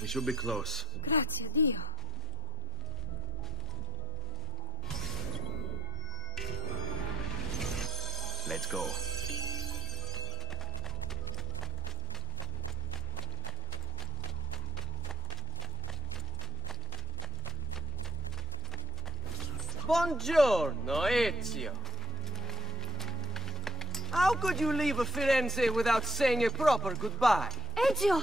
We should be close. Grazie a Dio. Let's go. Buongiorno, Ezio. How could you leave Firenze without saying a proper goodbye? Ezio!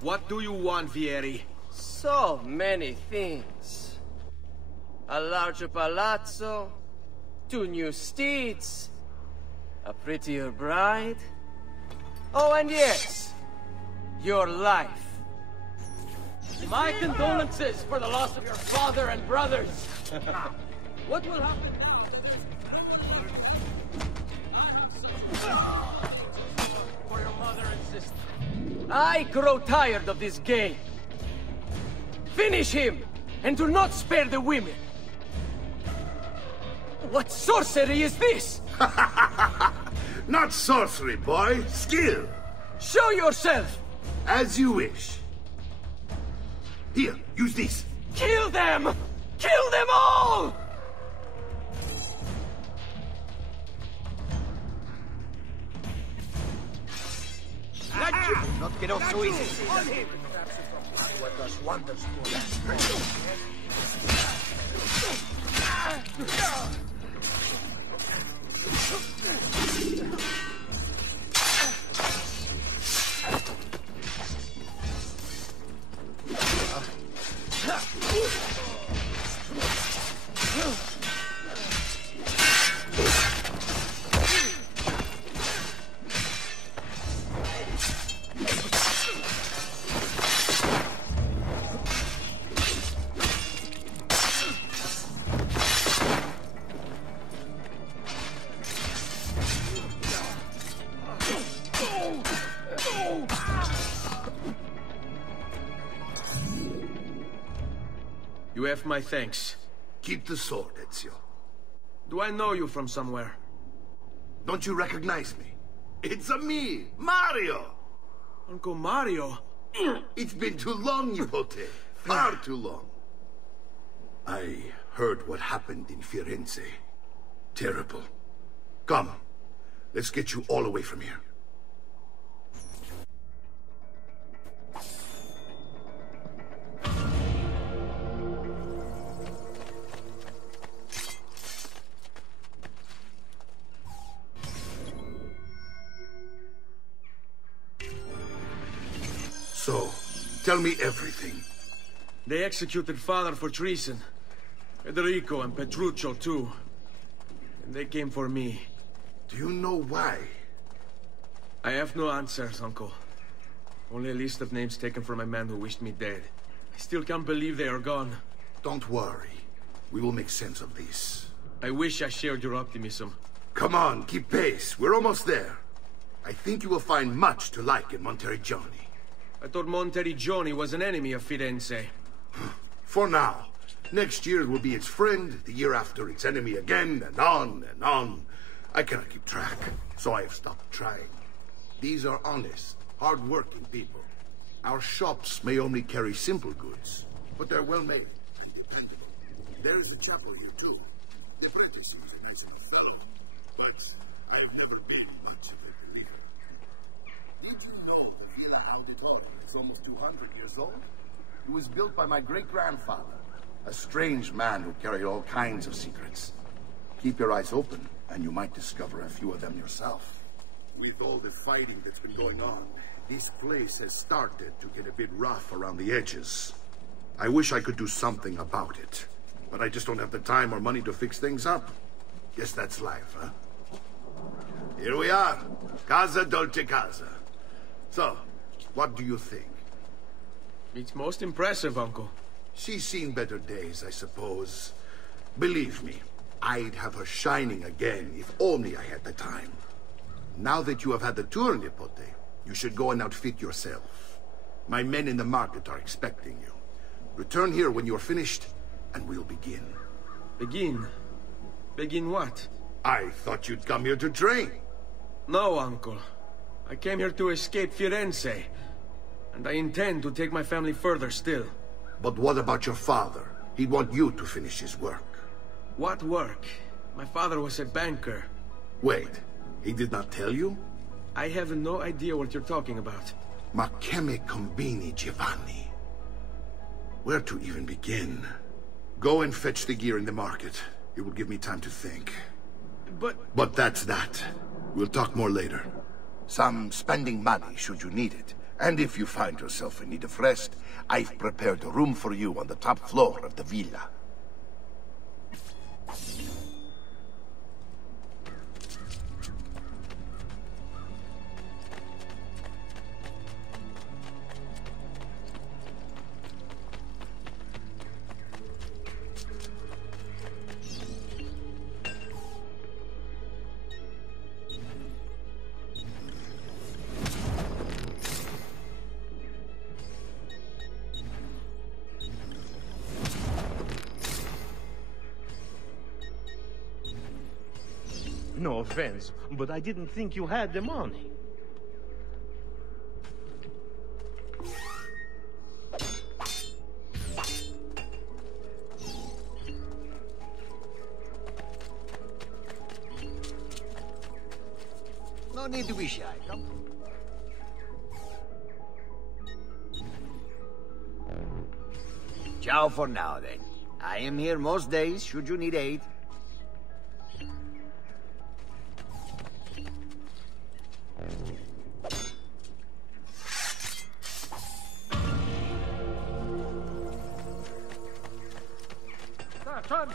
What do you want, Vieri? So many things. A larger palazzo, 2 new steeds, a prettier bride. Oh, and yes, your life. My condolences for the loss of your father and brothers. What will happen now? For your mother and sister. I grow tired of this game. Finish him, and do not spare the women. What sorcery is this? Not sorcery, boy. Skill. Show yourself! As you wish. Here, use this. Kill them! Kill them all! You will not get off so easy. What does wonders for You have my thanks. Keep the sword, Ezio. Do I know you from somewhere? Don't you recognize me? It's a me, Mario! Uncle Mario? It's been too long, Nipote. Far too long. I heard what happened in Firenze. Terrible. Come, let's get you all away from here. So, tell me everything. They executed father for treason. Federico and Petruccio, too. And they came for me. Do you know why? I have no answers, Uncle. Only a list of names taken from a man who wished me dead. I still can't believe they are gone. Don't worry. We will make sense of this. I wish I shared your optimism. Come on, keep pace. We're almost there. I think you will find much to like in Monteriggioni. I thought Monteriggioni was an enemy of Firenze. For now. Next year it will be its friend, the year after its enemy again, and on and on. I cannot keep track, so I have stopped trying. These are honest, hard-working people. Our shops may only carry simple goods, but they're well made. There is the chapel here, too. The prete seems a nice enough fellow, but I have never been much of a believer. Did you know the Villa Auditore is almost 200 years old? It was built by my great-grandfather, a strange man who carried all kinds of secrets. Keep your eyes open, and you might discover a few of them yourself. With all the fighting that's been going on, this place has started to get a bit rough around the edges. I wish I could do something about it, but I just don't have the time or money to fix things up. Guess that's life, huh? Here we are, Casa Dolce Casa. So, what do you think? It's most impressive, Uncle. She's seen better days, I suppose. Believe me, I'd have her shining again if only I had the time. Now that you have had the tour, Nipote, you should go and outfit yourself. My men in the market are expecting you. Return here when you're finished, and we'll begin. Begin? Begin what? I thought you'd come here to train. No, Uncle. I came here to escape Firenze. And I intend to take my family further still. But what about your father? He'd want you to finish his work. What work? My father was a banker. Wait, he did not tell you? I have no idea what you're talking about. Ma che me combini, Giovanni? Where to even begin? Go and fetch the gear in the market. It will give me time to think. But that's that. We'll talk more later. Some spending money should you need it. And if you find yourself in need of rest, I've prepared a room for you on the top floor of the villa. No offense, but I didn't think you had the money. No need to be shy. Come. Ciao for now, then. I am here most days, should you need aid.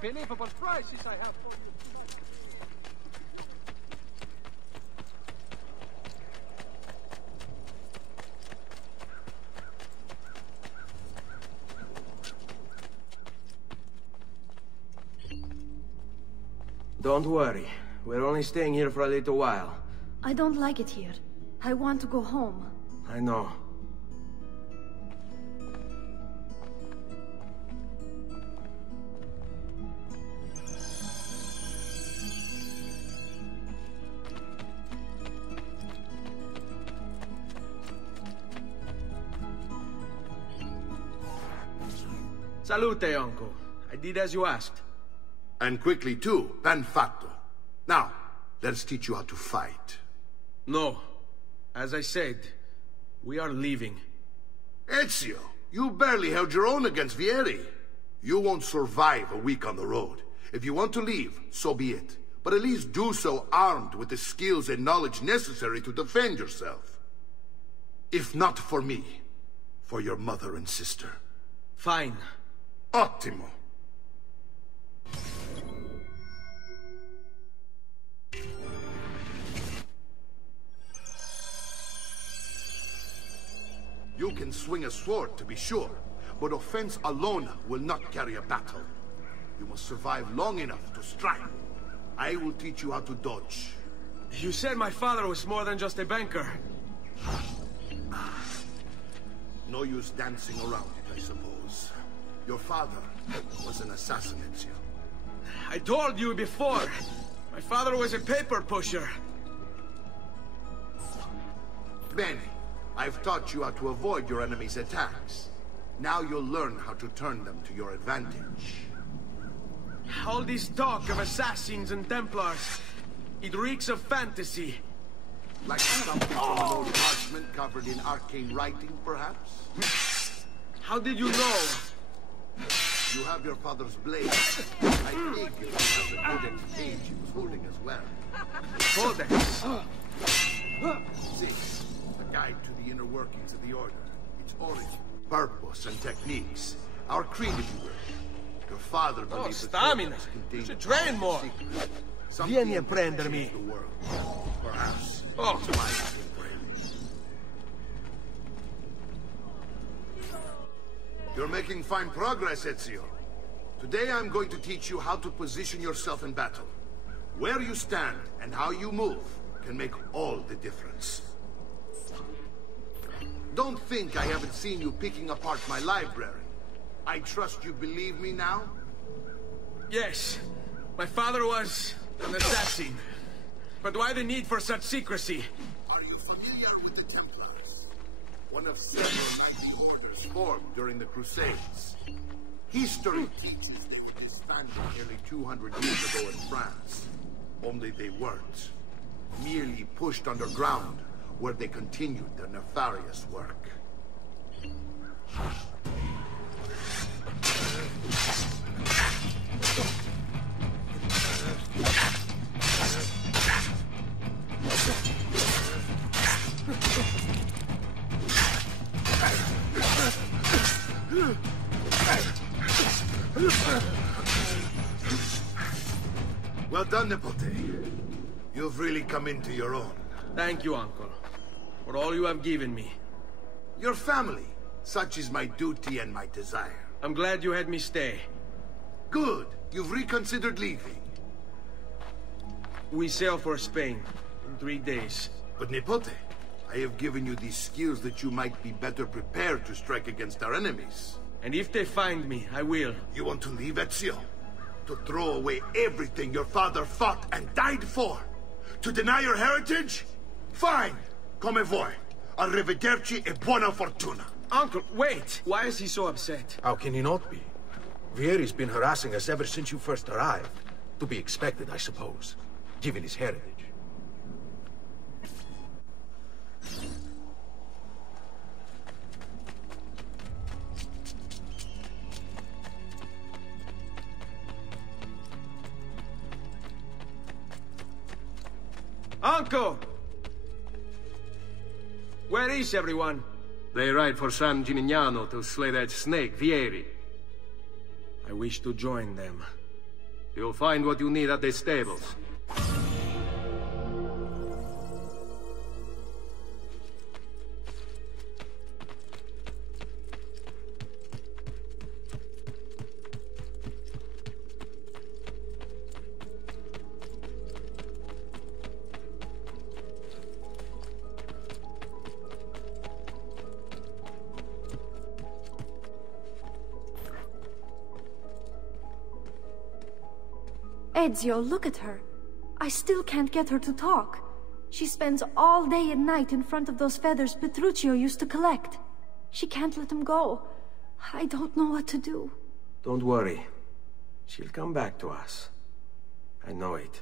Unbelievable prices I have. Don't worry. We're only staying here for a little while. I don't like it here. I want to go home. I know. Salute, uncle. I did as you asked. And quickly too, ben fatto. Now, let's teach you how to fight. No. As I said, we are leaving. Ezio, you barely held your own against Vieri. You won't survive a week on the road. If you want to leave, so be it. But at least do so armed with the skills and knowledge necessary to defend yourself. If not for me, for your mother and sister. Fine. Ottimo. You can swing a sword, to be sure, but offense alone will not carry a battle. You must survive long enough to strike. I will teach you how to dodge. You said my father was more than just a banker. No use dancing around it, I suppose. Your father was an assassin, Ezio. I told you before. My father was a paper pusher. Bene. I've taught you how to avoid your enemy's attacks. Now you'll learn how to turn them to your advantage. All this talk of assassins and Templars, it reeks of fantasy. Like something from an old parchment covered in arcane writing, perhaps? How did you know? You have your father's blade. I think you have the codex page he was holding as well. Codex? See, a guide to the inner workings of the Order. Its origin, purpose, and techniques. Our creed, if you will. Your father believed stamina! You should train more! Vieni a prendermi! Perhaps. Oh. It's my friend. You're making fine progress, Ezio. Today I'm going to teach you how to position yourself in battle. Where you stand and how you move can make all the difference. Don't think I haven't seen you picking apart my library. I trust you believe me now? Yes. My father was an assassin. But why the need for such secrecy? Are you familiar with the Templars? one of several orders formed during the Crusades. History teaches they were disbanded nearly 200 years ago in France. Only they weren't. Merely pushed underground, where they continued their nefarious work. Well done, Nipote. You've really come into your own. Thank you, Uncle, for all you have given me. Your family. Such is my duty and my desire. I'm glad you had me stay. Good. You've reconsidered leaving. We sail for Spain in 3 days. But Nipote, I have given you these skills that you might be better prepared to strike against our enemies. And if they find me, I will. You want to leave, Ezio? To throw away everything your father fought and died for? To deny your heritage? Fine. Come vuoi. Arrivederci e buona fortuna. Uncle, wait! Why is he so upset? How can he not be? Vieri's been harassing us ever since you first arrived. To be expected, I suppose, given his heritage. Uncle! Where is everyone? They ride for San Gimignano to slay that snake, Vieri. I wish to join them. You'll find what you need at the stables. Ezio, look at her. I still can't get her to talk. She spends all day and night in front of those feathers Petruchio used to collect. She can't let them go. I don't know what to do. Don't worry. She'll come back to us. I know it.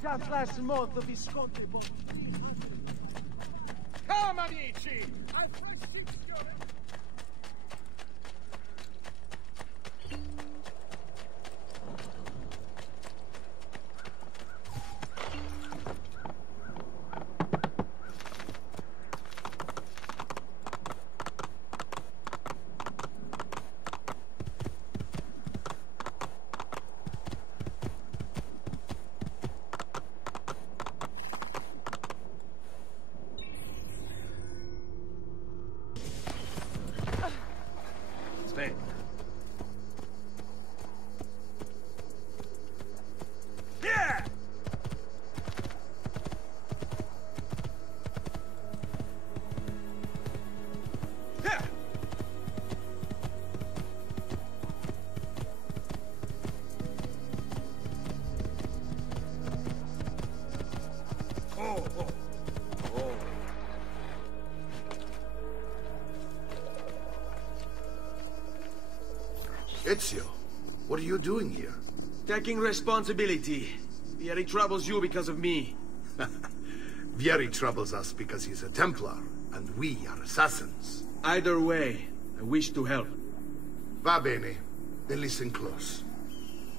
Just last month, the Visconti bought... Come, amici! I've fresh ships going. Spain. Yeah! Yeah! Oh, oh. Oh. Ezio, what are you doing here? Taking responsibility. Vieri troubles you because of me. Vieri troubles us because he's a Templar, and we are assassins. Either way, I wish to help. Va bene. Then listen close.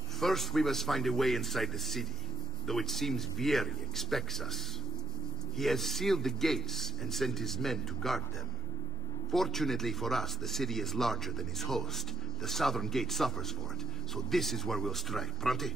First, we must find a way inside the city, though it seems Vieri expects us. He has sealed the gates and sent his men to guard them. Fortunately for us, the city is larger than his host. The southern gate suffers for it, so this is where we'll strike. Pronti?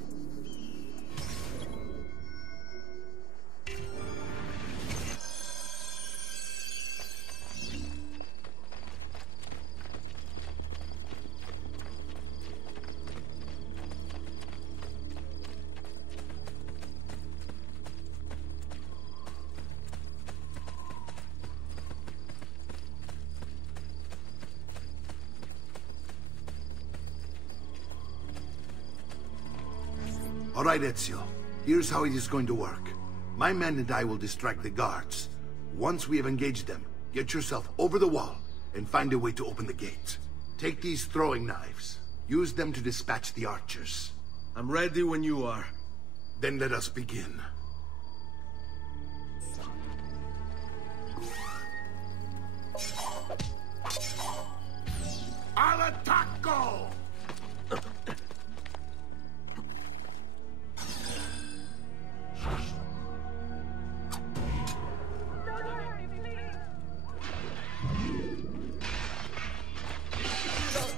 All right, Ezio. Here's how it is going to work. My men and I will distract the guards. Once we have engaged them, get yourself over the wall and find a way to open the gate. Take these throwing knives. Use them to dispatch the archers. I'm ready when you are. Then let us begin. Al attacco!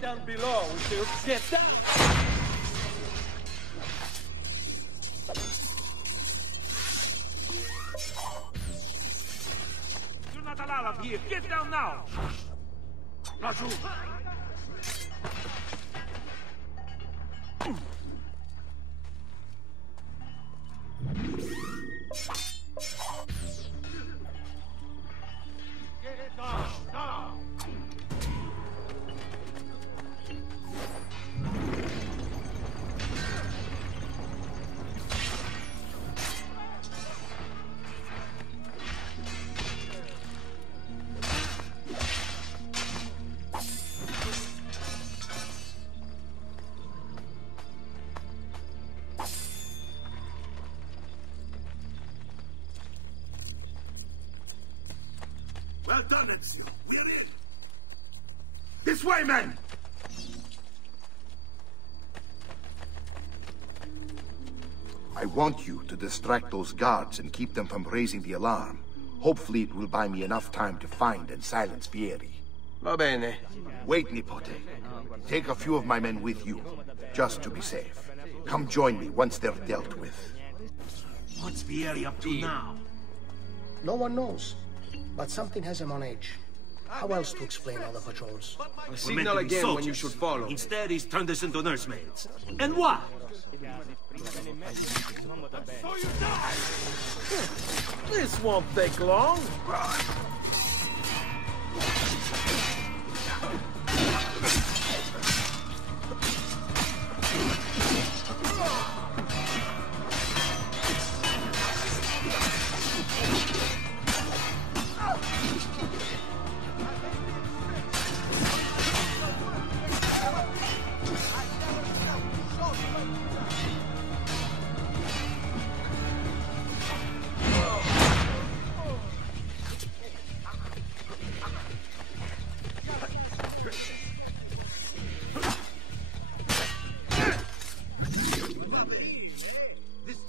Down below, we should get that. You're not allowed up here. Get down now. Raju! Get down now. Well done, Ezio. We're in. This way, men! I want you to distract those guards and keep them from raising the alarm. Hopefully it will buy me enough time to find and silence Vieri. Va bene. Wait, Nipote. Take a few of my men with you, just to be safe. Come join me once they're dealt with. What's Vieri up to now? No one knows, but something has him on edge. How else to explain all the patrols? A signal again when you should follow. Instead, he's turned us into nursemaids. And why? So you die! This won't take long.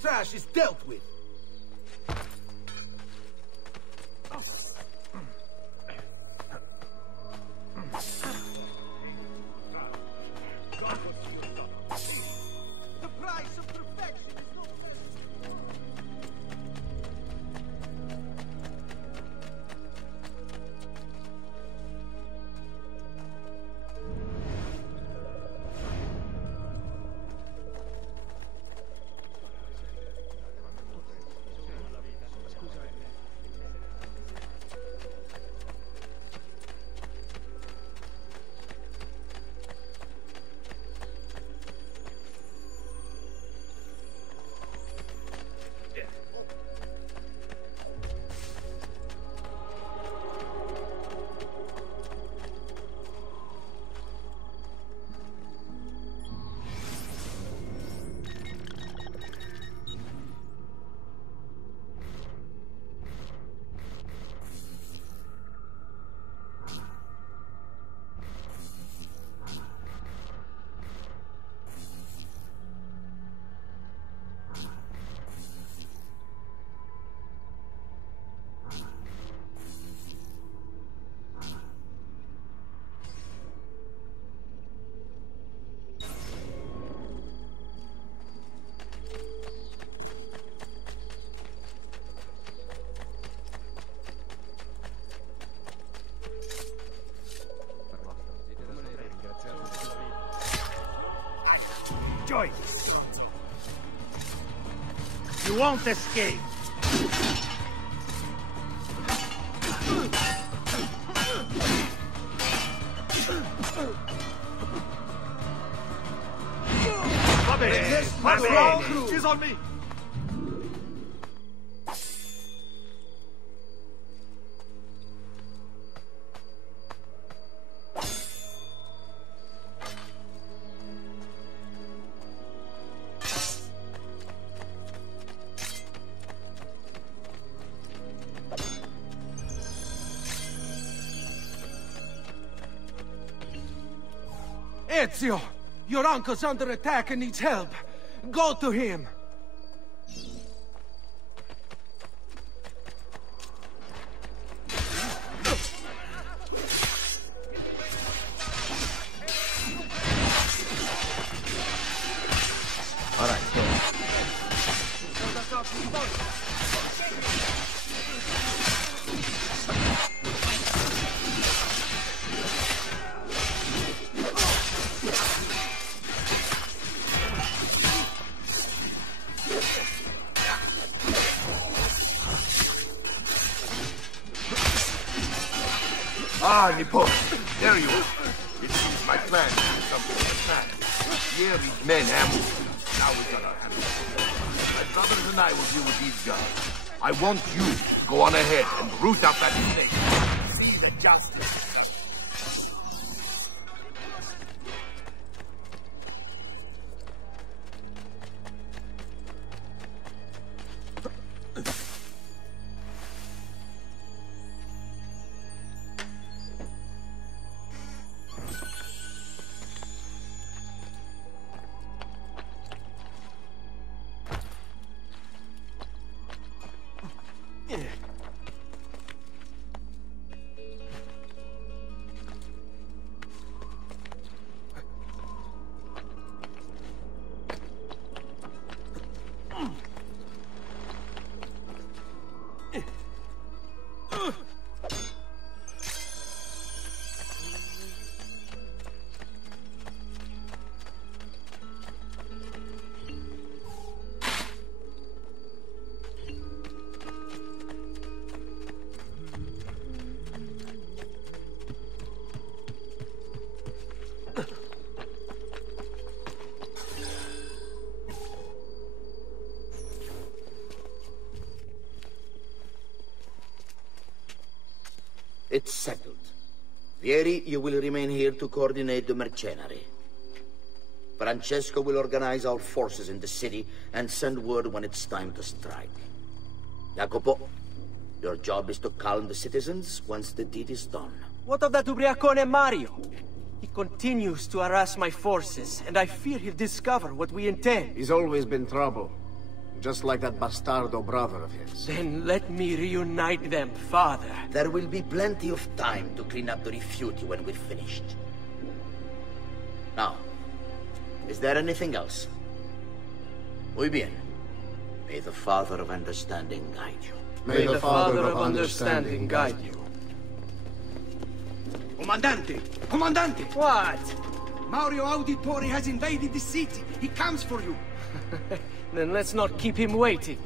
Trash is dealt with. The price of perfection is no Join. You won't escape. Va bene. She's on me. Ezio! Your uncle's under attack and needs help. Go to him! All right, go. Ah, Nippon, there you are. It seems my plan to do something like that. Vieri's men ambushed us. Now we're gonna have it. My brothers and I will deal with these guys. I want you to go on ahead and root out that snake. See the justice. It's settled. Vieri, you will remain here to coordinate the mercenary. Francesco will organize our forces in the city and send word when it's time to strike. Jacopo, your job is to calm the citizens once the deed is done. What of that Ubriacone Mario? He continues to harass my forces, and I fear he'll discover what we intend. He's always been trouble. Just like that bastardo brother of his. Then let me reunite them, father. There will be plenty of time to clean up the Rifiuti when we're finished. Now, is there anything else? Muy bien. May the Father of Understanding guide you. May the Father of Understanding guide you. Comandante! Comandante! What? Mario Auditore has invaded the city. He comes for you. Then let's not keep him waiting.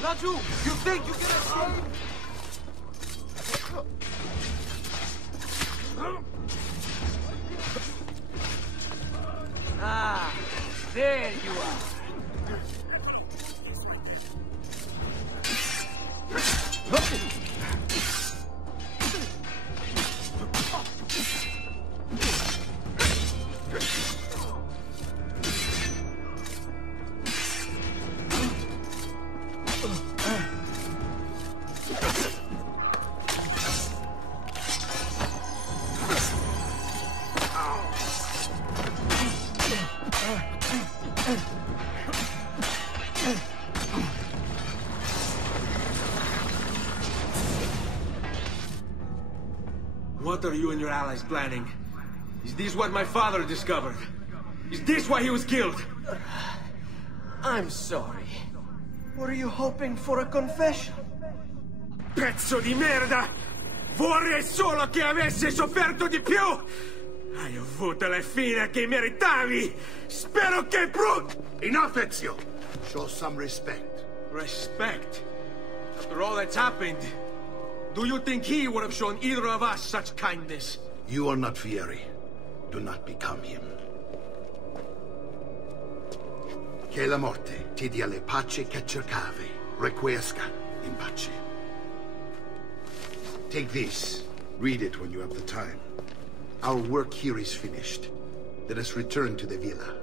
Raju, you think you can escape? Ah, there you are. What are you and your allies planning? Is this what my father discovered? Is this why he was killed? I'm sorry. Were you hoping for a confession? Pezzo di merda! Vorrei solo che avesse sofferto di più! Hai avuto la fine che meritavi! Spero che Enough, Ezio! Show some respect. Respect? After all that's happened, do you think he would have shown either of us such kindness? You are not Fieri. Do not become him. Che la morte ti dia le pace che cercavi. Requiesca in pace. Take this. Read it when you have the time. Our work here is finished. Let us return to the villa.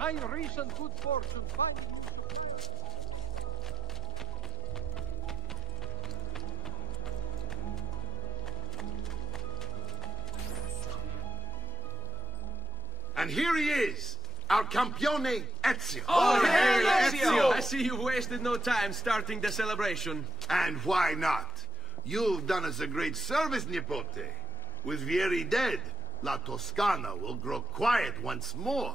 My recent good fortune finding you. And here he is, our campione Ezio. Oh, hey, Ezio! I see you've wasted no time starting the celebration. And why not? You've done us a great service, Nipote. With Vieri dead, La Toscana will grow quiet once more.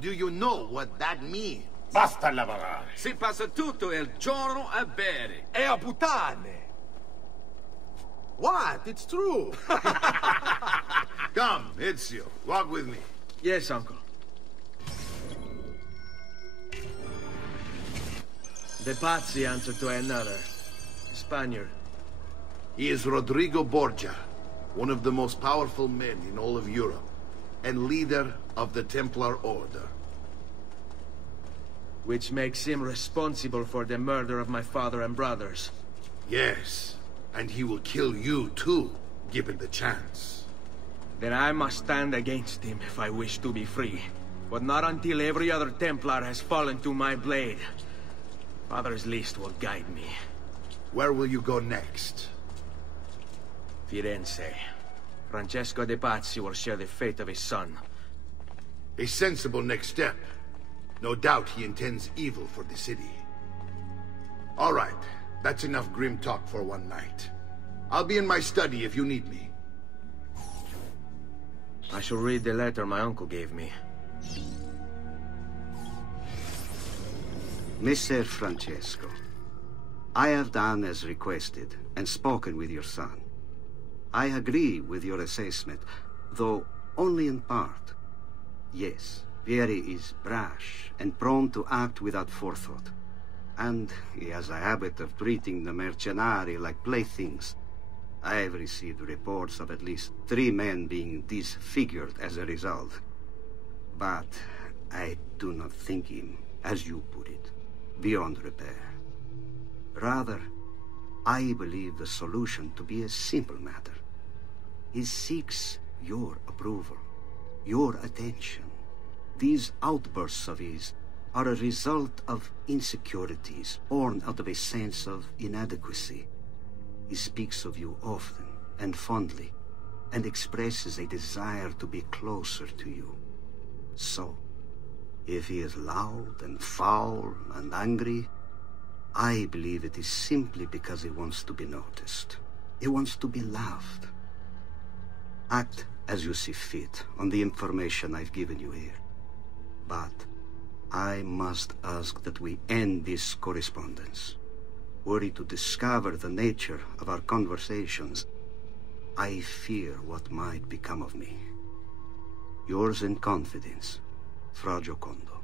Do you know what that means? Basta lavorare. Si passa tutto il giorno a bere. E a puttane. What? It's true. Come, Ezio, walk with me. Yes, uncle. De Pazzi answered to another. A Spaniard. He is Rodrigo Borgia, one of the most powerful men in all of Europe, and leader of the Templar Order. Which makes him responsible for the murder of my father and brothers. Yes, and he will kill you too, given the chance. Then I must stand against him if I wish to be free. But not until every other Templar has fallen to my blade. Father's list will guide me. Where will you go next? Firenze. Francesco de Pazzi will share the fate of his son. A sensible next step. No doubt he intends evil for the city. All right, that's enough grim talk for one night. I'll be in my study if you need me. I shall read the letter my uncle gave me. Messer Francesco, I have done as requested and spoken with your son. I agree with your assessment, though only in part. Yes, Vieri is brash and prone to act without forethought. And he has a habit of treating the mercenari like playthings. I have received reports of at least 3 men being disfigured as a result. But I do not think him, as you put it, beyond repair. Rather, I believe the solution to be a simple matter. He seeks your approval, your attention. These outbursts of his are a result of insecurities born out of a sense of inadequacy. He speaks of you often and fondly, and expresses a desire to be closer to you. So, if he is loud and foul and angry, I believe it is simply because he wants to be noticed. He wants to be loved. Act as you see fit on the information I've given you here. But I must ask that we end this correspondence. Were he to discover the nature of our conversations, I fear what might become of me. Yours in confidence, Fra Giocondo.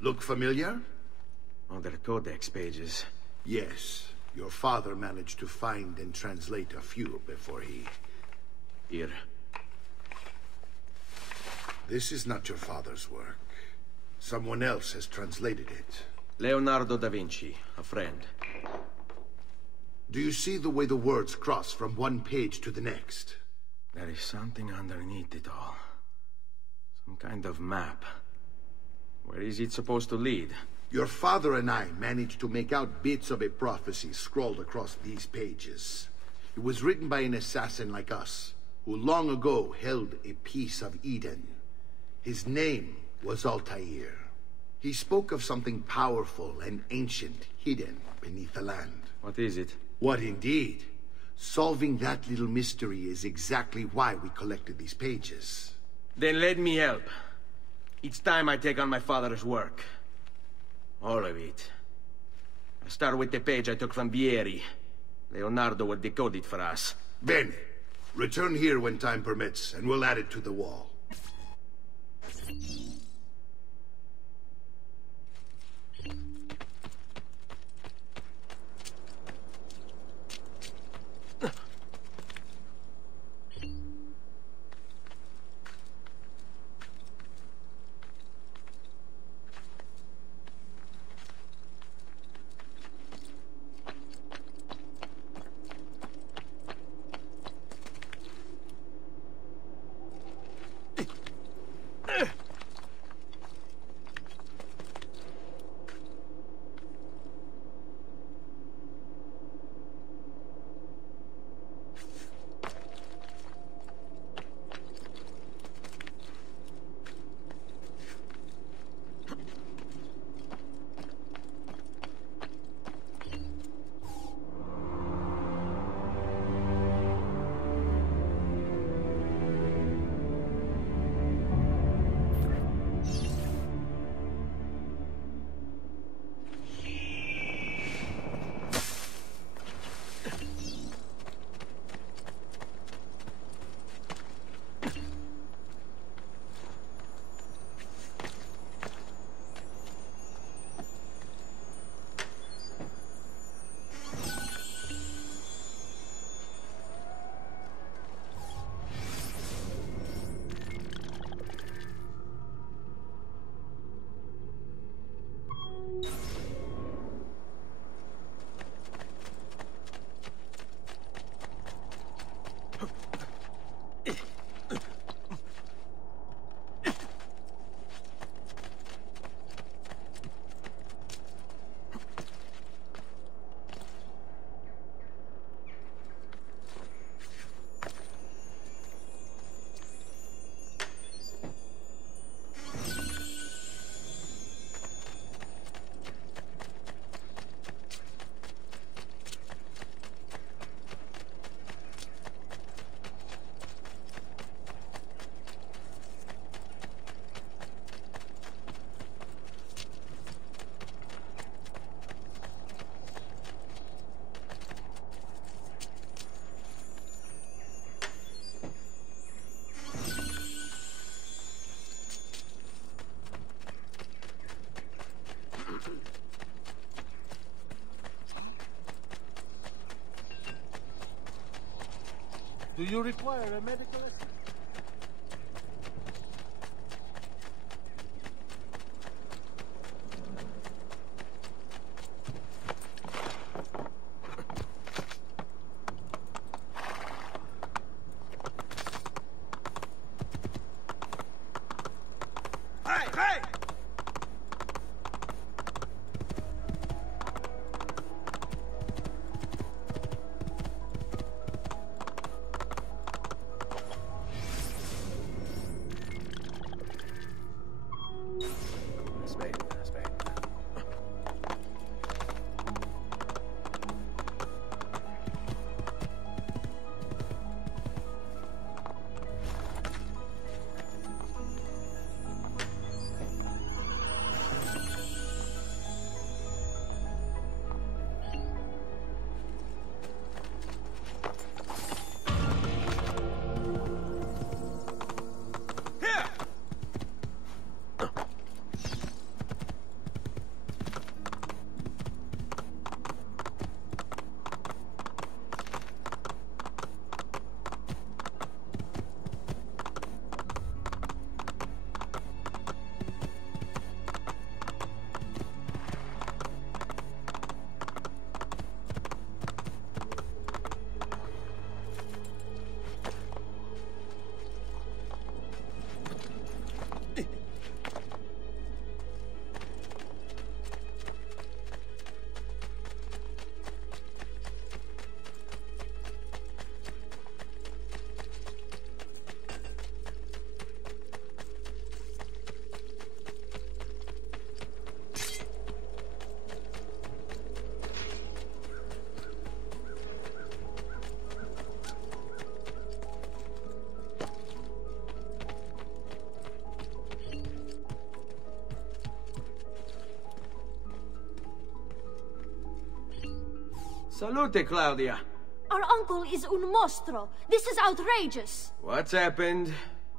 Look familiar? Other codex pages. Yes. Your father managed to find and translate a few before he... Here. This is not your father's work. Someone else has translated it. Leonardo da Vinci, a friend. Do you see the way the words cross from one page to the next? There is something underneath it all. Some kind of map. Where is it supposed to lead? Your father and I managed to make out bits of a prophecy scrawled across these pages. It was written by an assassin like us, who long ago held a piece of Eden. His name was Altair. He spoke of something powerful and ancient hidden beneath the land. What is it? What indeed? Solving that little mystery is exactly why we collected these pages. Then let me help. It's time I take on my father's work. All of it. I'll start with the page I took from Vieri. Leonardo will decode it for us. Bene. Return here when time permits, and we'll add it to the wall. Do you require a medical assistant? Salute, Claudia. Our uncle is un mostro. This is outrageous. What's happened?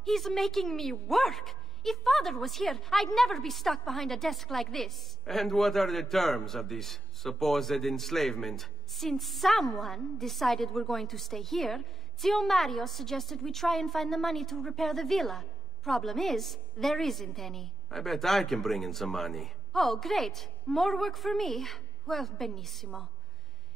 He's making me work. If Father was here, I'd never be stuck behind a desk like this. And what are the terms of this supposed enslavement? Since someone decided we're going to stay here, Zio Mario suggested we try and find the money to repair the villa. Problem is, there isn't any. I bet I can bring in some money. Oh, great. More work for me. Well, benissimo.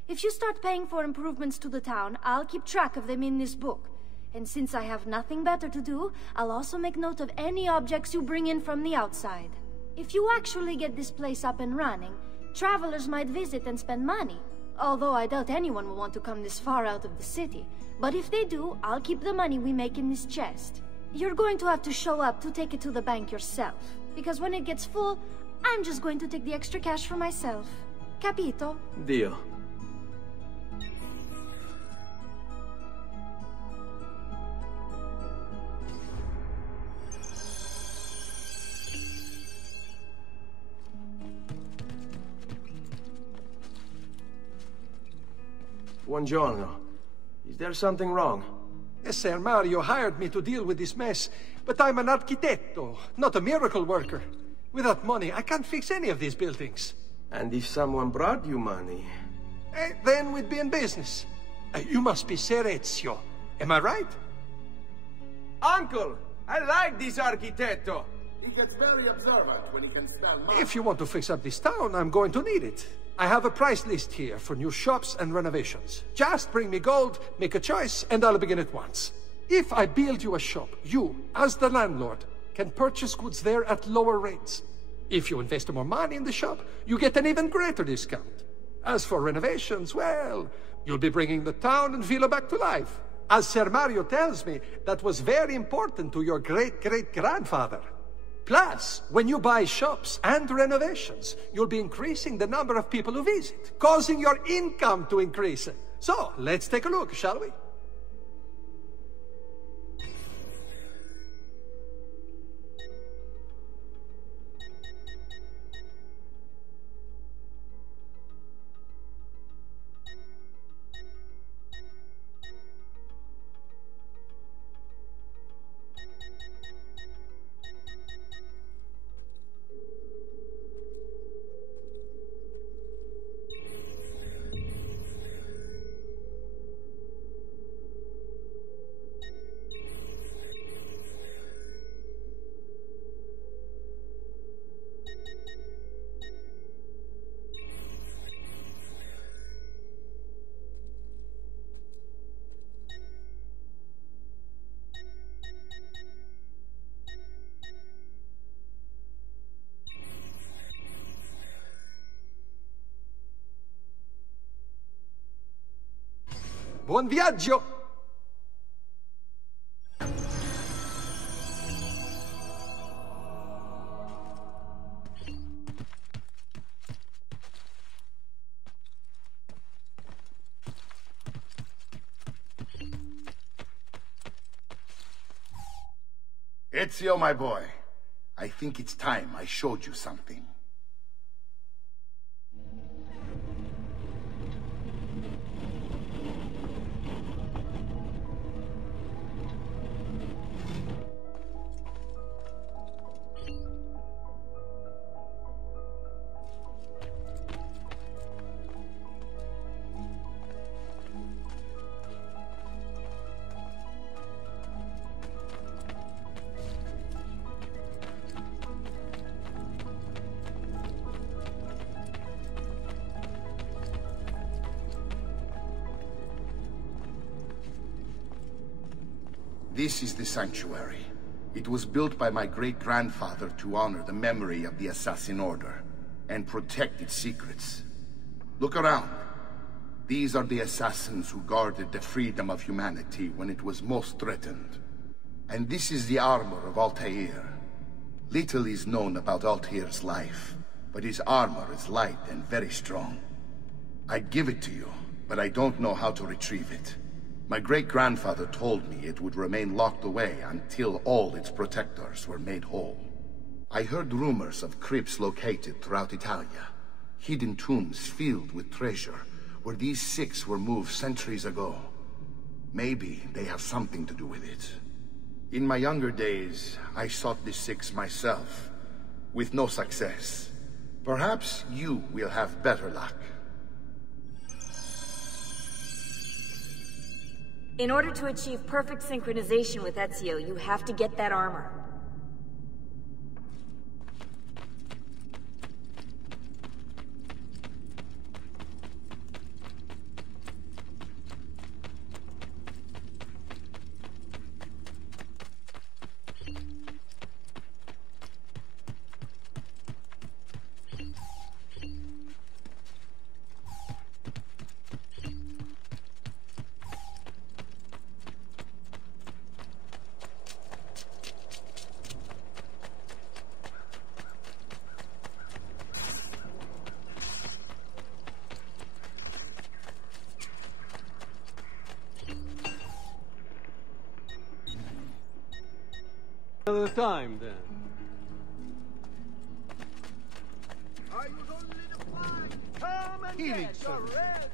If you start paying for improvements to the town, I'll keep track of them in this book. And since I have nothing better to do, I'll also make note of any objects you bring in from the outside. If you actually get this place up and running, travelers might visit and spend money. Although I doubt anyone will want to come this far out of the city. But if they do, I'll keep the money we make in this chest. You're going to have to show up to take it to the bank yourself. Because when it gets full, I'm just going to take the extra cash for myself. Capito? Deal. Buongiorno. Is there something wrong? Ser Mario hired me to deal with this mess, but I'm an architetto, not a miracle worker. Without money, I can't fix any of these buildings. And if someone brought you money? Then we'd be in business. You must be Ser Ezio. Am I right? Uncle! I like this architetto! He gets very observant when he can smell money. If you want to fix up this town, I'm going to need it. I have a price list here for new shops and renovations. Just bring me gold, make a choice, and I'll begin at once. If I build you a shop, you, as the landlord, can purchase goods there at lower rates. If you invest more money in the shop, you get an even greater discount. As for renovations, well, you'll be bringing the town and villa back to life. As Ser Mario tells me, that was very important to your great-great-grandfather. Plus, when you buy shops and renovations, you'll be increasing the number of people who visit, causing your income to increase. So, let's take a look, shall we? Buon viaggio! Ezio, my boy, I think it's time I showed you something. This is the sanctuary. It was built by my great-grandfather to honor the memory of the Assassin Order and protect its secrets. Look around. These are the assassins who guarded the freedom of humanity when it was most threatened. And this is the armor of Altair. Little is known about Altair's life, but his armor is light and very strong. I'd give it to you, but I don't know how to retrieve it. My great-grandfather told me it would remain locked away until all its protectors were made whole. I heard rumors of crypts located throughout Italia, hidden tombs filled with treasure, where these 6 were moved centuries ago. Maybe they have something to do with it. In my younger days, I sought the 6 myself, with no success. Perhaps you will have better luck. In order to achieve perfect synchronization with Ezio, you have to get that armor. Another time, then. Come and get your red